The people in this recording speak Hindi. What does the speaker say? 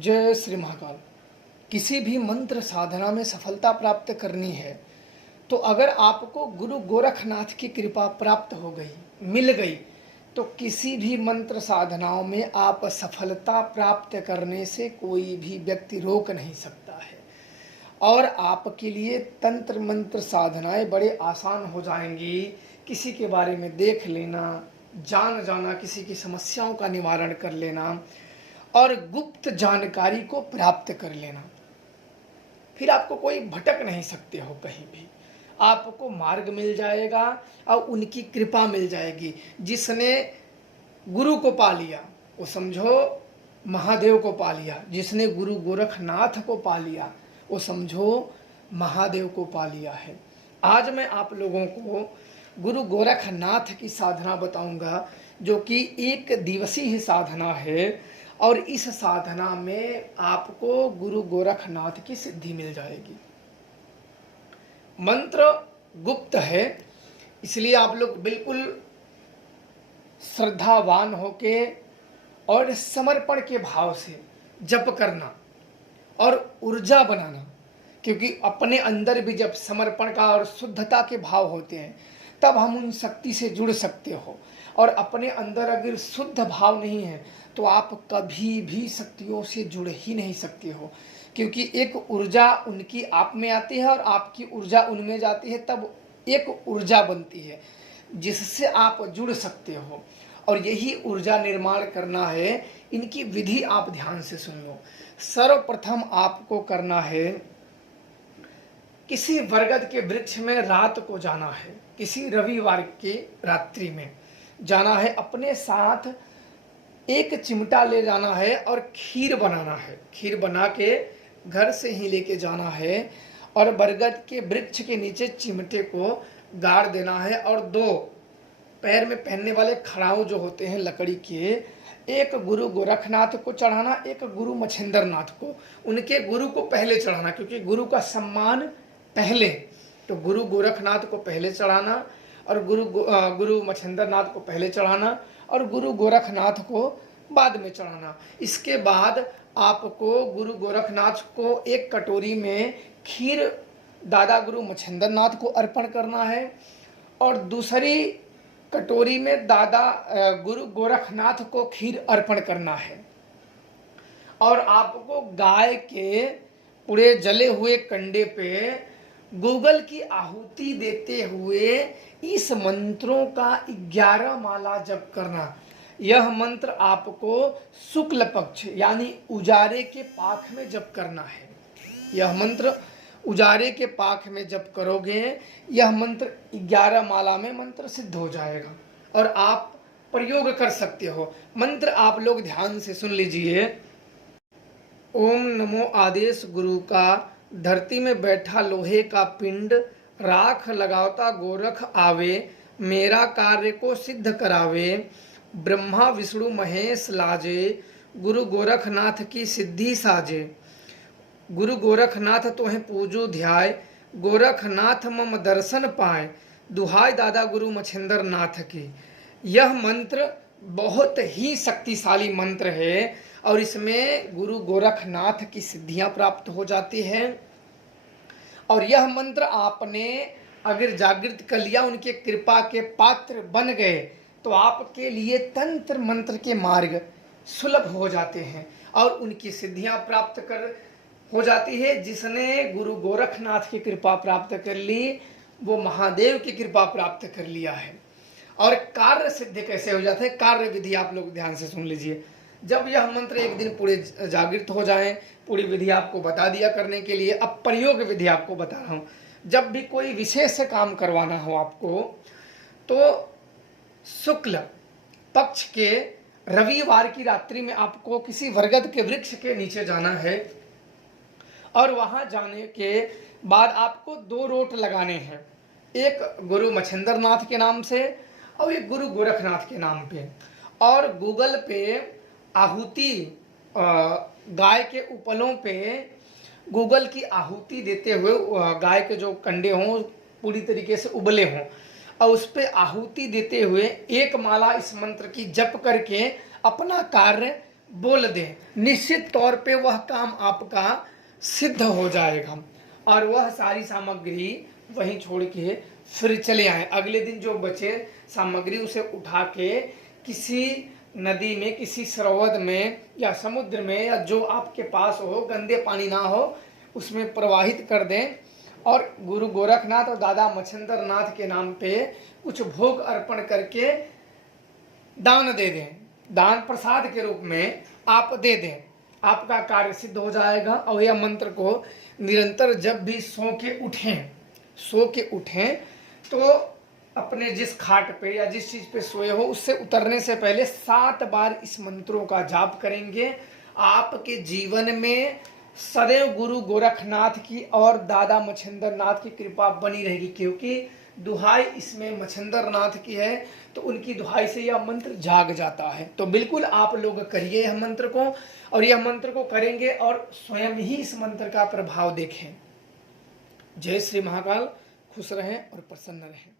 जय श्री महाकाल। किसी भी मंत्र साधना में सफलता प्राप्त करनी है तो अगर आपको गुरु गोरखनाथ की कृपा प्राप्त हो गई, मिल गई, तो किसी भी मंत्र साधनाओं में आप सफलता प्राप्त करने से कोई भी व्यक्ति रोक नहीं सकता है। और आपके लिए तंत्र मंत्र साधनाएं बड़े आसान हो जाएंगी। किसी के बारे में देख लेना, जान जाना, किसी की समस्याओं का निवारण कर लेना और गुप्त जानकारी को प्राप्त कर लेना, फिर आपको कोई भटक नहीं सकते हो कहीं भी। आपको मार्ग मिल जाएगा और उनकी कृपा मिल जाएगी। जिसने गुरु को पा लिया वो समझो महादेव को पा लिया, जिसने गुरु गोरखनाथ को पा लिया वो समझो महादेव को पा लिया है। आज मैं आप लोगों को गुरु गोरखनाथ की साधना बताऊंगा, जो कि एक दिवसीय साधना है और इस साधना में आपको गुरु गोरखनाथ की सिद्धि मिल जाएगी। मंत्र गुप्त है, इसलिए आप लोग बिल्कुल श्रद्धावान होके और समर्पण के भाव से जप करना और ऊर्जा बनाना, क्योंकि अपने अंदर भी जब समर्पण का और शुद्धता के भाव होते हैं तब हम उन शक्ति से जुड़ सकते हो। और अपने अंदर अगर शुद्ध भाव नहीं है तो आप कभी भी शक्तियों से जुड़ ही नहीं सकते हो, क्योंकि एक ऊर्जा उनकी आप में आती है और आपकी ऊर्जा उनमें जाती है, तब एक ऊर्जा बनती है जिससे आप जुड़ सकते हो। और यही ऊर्जा निर्माण करना है। इनकी विधि आप ध्यान से सुन लो। सर्वप्रथम आपको करना है, किसी बरगद के वृक्ष में रात को जाना है, किसी रविवार की रात्रि में जाना है। अपने साथ एक चिमटा ले जाना है और खीर बनाना है। खीर बना के घर से ही लेके जाना है और बरगद के वृक्ष के नीचे चिमटे को गाड़ देना है। और दो पैर में पहनने वाले खड़ाऊ जो होते हैं लकड़ी के, एक गुरु गोरखनाथ को चढ़ाना, एक गुरु मच्छिंद्रनाथ को। उनके गुरु को पहले चढ़ाना, क्योंकि गुरु का सम्मान पहले, तो गुरु गोरखनाथ को पहले चढ़ाना और गुरु मच्छिंद्रनाथ को पहले चढ़ाना और गुरु गोरखनाथ को बाद में चढ़ाना। इसके बाद आपको गुरु गोरखनाथ को एक कटोरी में खीर दादा गुरु मच्छिंद्रनाथ को अर्पण करना है और दूसरी कटोरी में दादा गुरु गोरखनाथ को खीर अर्पण करना है। और आपको गाय के पूरे जले हुए कंडे पे गूगल की आहुति देते हुए इस मंत्रों का 11 माला जप करना। यह मंत्र आपको शुक्ल पक्ष यानी उजारे के पाख में जप करना है। यह मंत्र उजारे के पाख में जप करोगे, यह मंत्र 11 माला में मंत्र सिद्ध हो जाएगा और आप प्रयोग कर सकते हो। मंत्र आप लोग ध्यान से सुन लीजिए। ओम नमो आदेश गुरु का, धरती में बैठा लोहे का पिंड, राख लगावता गोरख आवे, मेरा कार्य को सिद्ध करावे, ब्रह्मा विष्णु महेश लाजे, गुरु गोरखनाथ की सिद्धि साजे। गुरु गोरखनाथ तोहें पूजो ध्याय, गोरखनाथ मम दर्शन पाए, दुहाई दादा गुरु मच्छिंद्रनाथ की। यह मंत्र बहुत ही शक्तिशाली मंत्र है और इसमें गुरु गोरखनाथ की सिद्धियां प्राप्त हो जाती हैं। और यह मंत्र आपने अगर जागृत कर लिया, उनके कृपा के पात्र बन गए, तो आपके लिए तंत्र मंत्र के मार्ग सुलभ हो जाते हैं और उनकी सिद्धियां प्राप्त कर हो जाती है। जिसने गुरु गोरखनाथ की कृपा प्राप्त कर ली वो महादेव की कृपा प्राप्त कर लिया है। और कार्य सिद्ध कैसे हो जाते हैं, कार्य विधि आप लोग ध्यान से सुन लीजिए। जब यह मंत्र एक दिन पूरे जागृत हो जाएं, पूरी विधि आपको बता दिया करने के लिए। अब प्रयोग विधि आपको बता रहा हूँ। जब भी कोई विशेष काम करवाना हो आपको, तो शुक्ल पक्ष के रविवार की रात्रि में आपको किसी बरगद के वृक्ष के नीचे जाना है और वहां जाने के बाद आपको 2 रोट लगाने हैं, एक गुरु मच्छिंद्रनाथ के नाम से और एक गुरु गोरखनाथ के नाम पे। और गूगल पे आहुति गाय के उपलों पे गूगल की आहुति देते हुए, गाय के जो कंडे हों पूरी तरीके से उबले हों, और उस पर आहुति देते हुए एक माला इस मंत्र की जप करके अपना कार्य बोल दें, निश्चित तौर पे वह काम आपका सिद्ध हो जाएगा। और वह सारी सामग्री वहीं छोड़ के फिर चले आए। अगले दिन जो बचे सामग्री उसे उठा के किसी नदी में, किसी सरोवर में या समुद्र में, या जो आपके पास हो, गंदे पानी ना हो, उसमें प्रवाहित कर दें और गुरु गोरखनाथ और दादा मच्छिंद्र नाथ के नाम पे कुछ भोग अर्पण करके दान दे दें। दान प्रसाद के रूप में आप दे दें, आपका कार्य सिद्ध हो जाएगा। और यह मंत्र को निरंतर जब भी सो के उठें तो अपने जिस खाट पे या जिस चीज पे सोए हो उससे उतरने से पहले 7 बार इस मंत्रों का जाप करेंगे। आपके जीवन में सदैव गुरु गोरखनाथ की और दादा मच्छिंद्र नाथ की कृपा बनी रहेगी, क्योंकि दुहाई इसमें मच्छिंद्र नाथ की है, तो उनकी दुहाई से यह मंत्र जाग जाता है। तो बिल्कुल आप लोग करिए यह मंत्र को, और यह मंत्र को करेंगे और स्वयं ही इस मंत्र का प्रभाव देखें। जय श्री महाकाल। खुश रहें और प्रसन्न रहें।